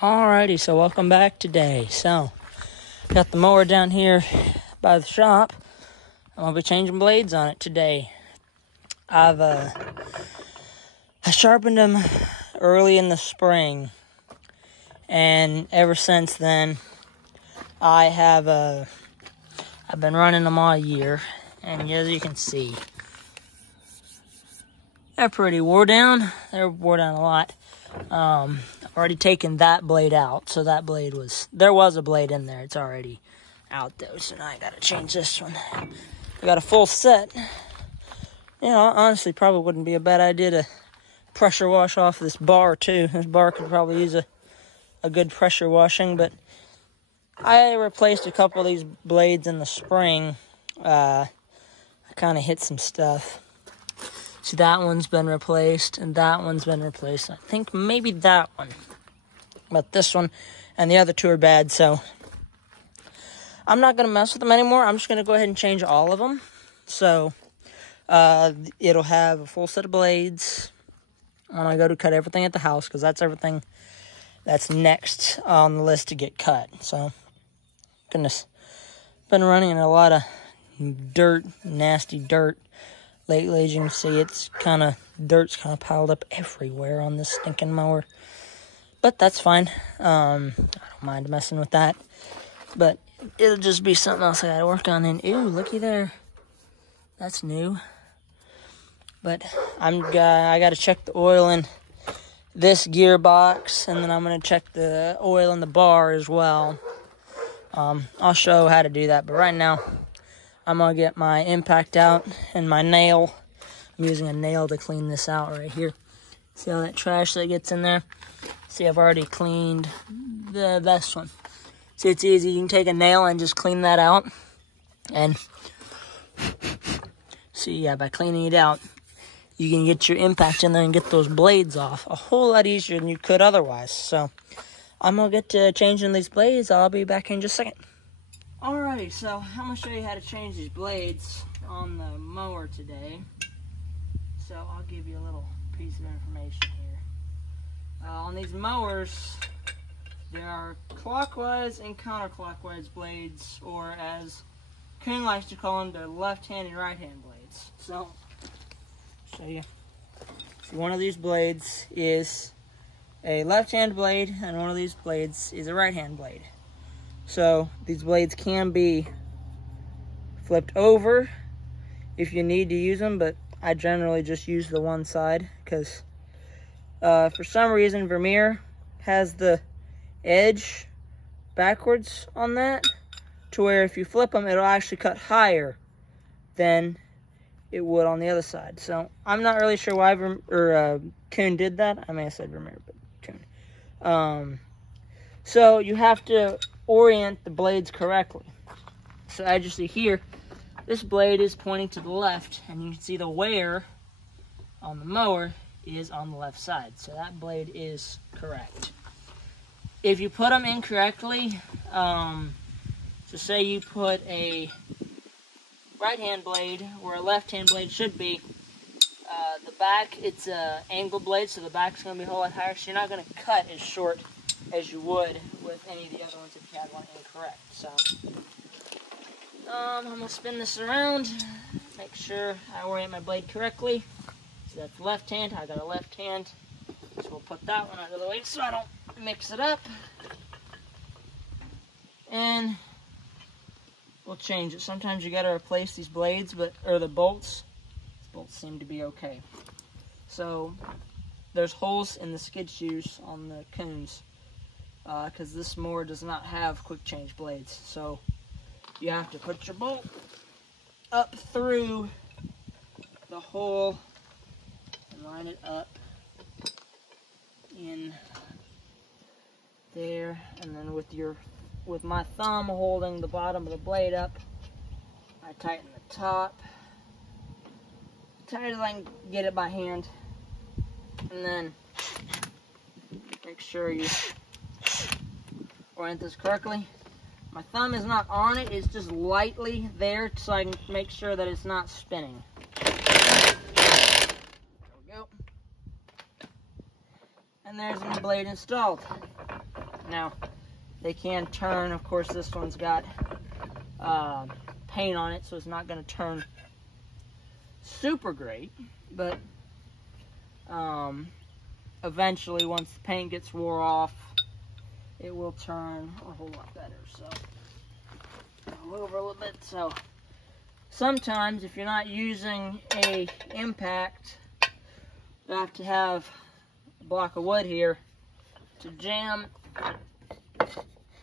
Alrighty, so welcome back today. So, got the mower down here by the shop. I'm gonna be changing blades on it today. I sharpened them early in the spring, and ever since then, I've been running them all year, and as you can see, they're pretty wore down. They're wore down a lot. I've already taken that blade out, so that blade there was a blade in there. It's already out though, so now I gotta change this one. I got a full set. You know, honestly, probably wouldn't be a bad idea to pressure wash off this bar too. This bar could probably use a good pressure washing, but I replaced a couple of these blades in the spring. I kind of hit some stuff. See, that one's been replaced, and that one's been replaced. I think maybe that one. But this one and the other two are bad, so I'm not going to mess with them anymore. I'm just going to go ahead and change all of them. So, it'll have a full set of blades when I go to cut everything at the house, because that's everything that's next on the list to get cut. So, goodness, been running in a lot of dirt, nasty dirt. Lately, as you can see, dirt's kind of piled up everywhere on this stinking mower. But that's fine. I don't mind messing with that. But it'll just be something else I gotta work on. And ooh, looky there. That's new. But I gotta check the oil in this gearbox, and then I'm gonna check the oil in the bar as well. I'll show how to do that. But right now, I'm going to get my impact out and my nail. I'm using a nail to clean this out right here. See all that trash that gets in there? See, I've already cleaned the best one. See, it's easy. You can take a nail and just clean that out. And see, yeah, by cleaning it out, you can get your impact in there and get those blades off a whole lot easier than you could otherwise. So, I'm going to get to changing these blades. I'll be back in just a second. Alrighty, so I'm going to show you how to change these blades on the mower today. So I'll give you a little piece of information here. On these mowers, there are clockwise and counterclockwise blades, or as Kuhn likes to call them, they're left-hand and right-hand blades. So, I'll show you. So one of these blades is a left-hand blade, and one of these blades is a right-hand blade. So these blades can be flipped over if you need to use them, but I generally just use the one side because for some reason Vermeer has the edge backwards on that, to where if you flip them, it'll actually cut higher than it would on the other side. So I'm not really sure why Kuhn did that. I may have said Vermeer, but Kuhn. So you have to orient the blades correctly. So as you see here, this blade is pointing to the left, and you can see the wear on the mower is on the left side. So that blade is correct. If you put them incorrectly, so say you put a right-hand blade where a left-hand blade should be, the back, it's an angled blade, so the back's going to be a whole lot higher, so you're not going to cut as short as you would with any of the other ones if you had one incorrect. So, I'm going to spin this around, make sure I orient my blade correctly. So that's left hand, I got a left hand. So we'll put that one out of the way so I don't mix it up. And we'll change it. Sometimes you got to replace these blades, or the bolts. These bolts seem to be okay. So, there's holes in the skid shoes on the Kuhns, because this mower does not have quick change blades. So you have to put your bolt up through the hole and line it up in there, and then with my thumb holding the bottom of the blade up, I tighten the top tight as I can get it by hand, and then make sure you orient this correctly. My thumb is not on it, it's just lightly there so I can make sure that it's not spinning. There we go. And there's the blade installed. Now, they can turn. Of course, this one's got paint on it, so it's not going to turn super great. But eventually, once the paint gets wore off, it will turn a whole lot better. So, go over a little bit. So, sometimes if you're not using a impact, you have to have a block of wood here to jam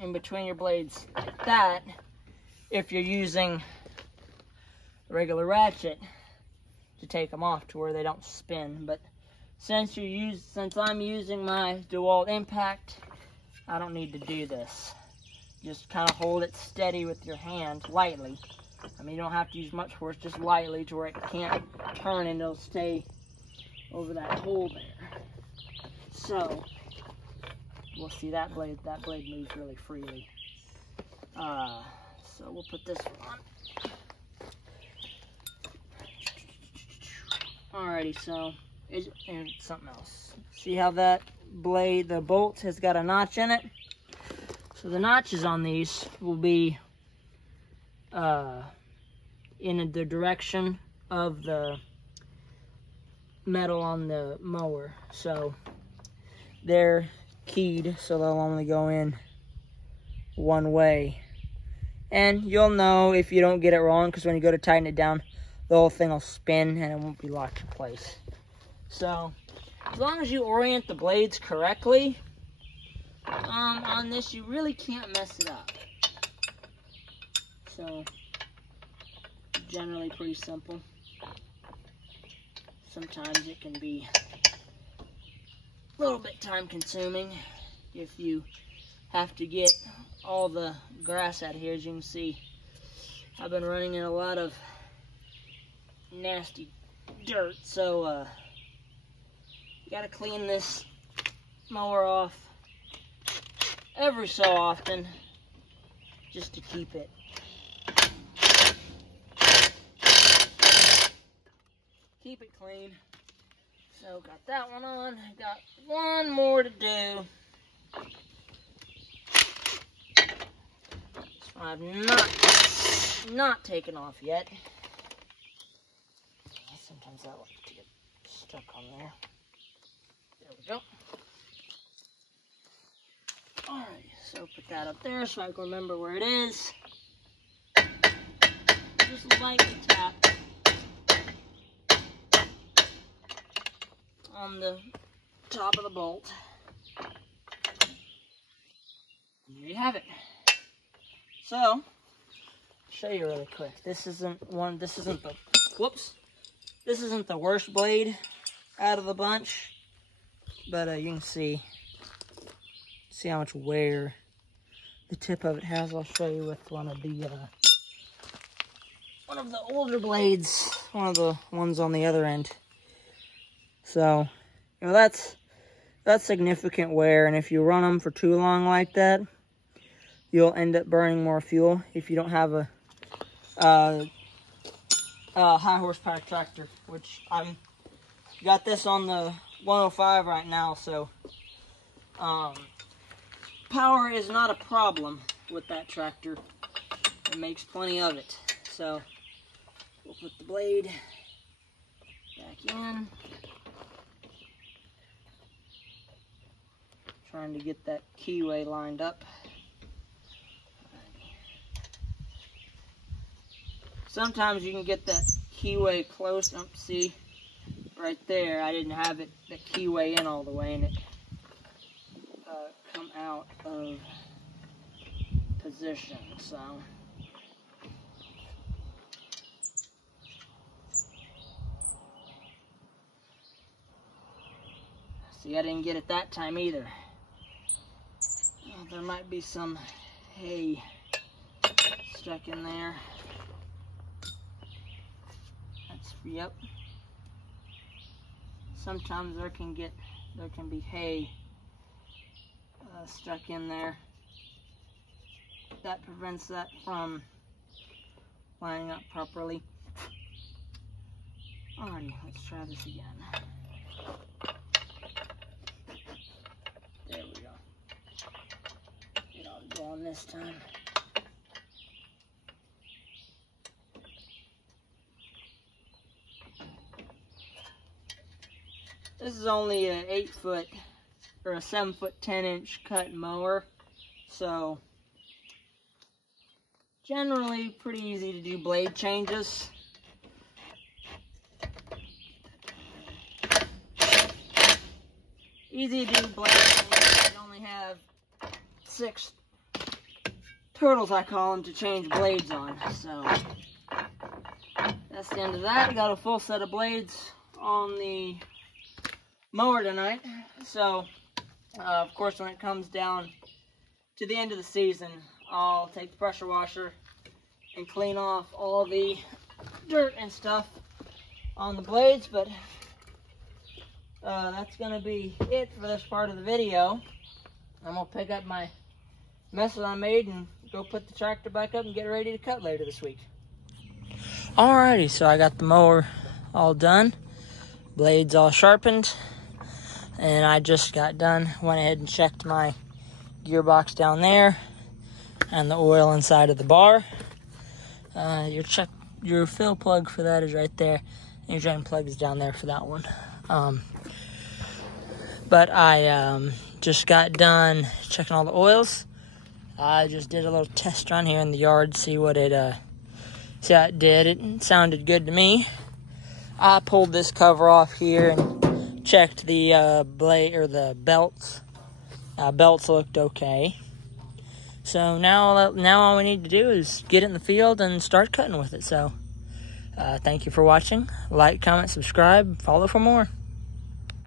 in between your blades like that. If you're using a regular ratchet to take them off to where they don't spin, but since I'm using my DeWalt impact, I don't need to do this. Just kind of hold it steady with your hand lightly. I mean, you don't have to use much force, just lightly to where it can't turn and it'll stay over that hole there. So we'll see that blade moves really freely. So we'll put this one on. Alrighty, so and something else. See how that blade, the bolt has got a notch in it? So the notches on these will be in the direction of the metal on the mower. So they're keyed, so they'll only go in one way. And you'll know if you don't get it wrong, because when you go to tighten it down, the whole thing will spin and it won't be locked in place. So as long as you orient the blades correctly on this, you really can't mess it up. So generally pretty simple. Sometimes it can be a little bit time consuming if you have to get all the grass out of here. As you can see, I've been running in a lot of nasty dirt, so you gotta clean this mower off every so often just to keep it clean. So got that one on. I got one more to do. This one I've not taken off yet. Sometimes I like to get stuck on there. There we go. Alright, so put that up there so I can remember where it is. Just lightly tap on the top of the bolt. And there you have it. So, I'll show you really quick. This isn't the worst blade out of the bunch, but you can see how much wear the tip of it has. I'll show you with one of the older blades, one of the ones on the other end. So, you know, that's significant wear, and if you run them for too long like that, you'll end up burning more fuel if you don't have a high horsepower tractor, which I'm got this on the 105 right now, so power is not a problem with that tractor. It makes plenty of it. So we'll put the blade back in. Trying to get that keyway lined up. Sometimes you can get that keyway close. See, right there, I didn't have the keyway in all the way, and it come out of position. So see, I didn't get it that time either. There might be some hay stuck in there. Yep. Sometimes there can be hay stuck in there. That prevents that from lining up properly. Alrighty, let's try this again. There we go. on this time. This is only an 8-foot or a 7-foot 10-inch cut mower, so generally pretty easy to do blade changes. Easy to do blade changes. You only have 6 turtles, I call them, to change blades on. So that's the end of that. I got a full set of blades on the mower tonight. So of course, when it comes down to the end of the season, I'll take the pressure washer and clean off all the dirt and stuff on the blades. But that's gonna be it for this part of the video. I'm gonna pick up my mess that I made and go put the tractor back up and get ready to cut later this week. Alrighty, so I got the mower all done, blades all sharpened, and I just got done. Went ahead and checked my gearbox down there and the oil inside of the bar. Your fill plug for that is right there, and your drain plug is down there for that one. But I just got done checking all the oils. I just did a little test run here in the yard, see how it did. It sounded good to me. I pulled this cover off here and checked the blade or the belts. Belts looked okay. So now all we need to do is get it in the field and start cutting with it. So thank you for watching. Like, comment, subscribe, follow for more.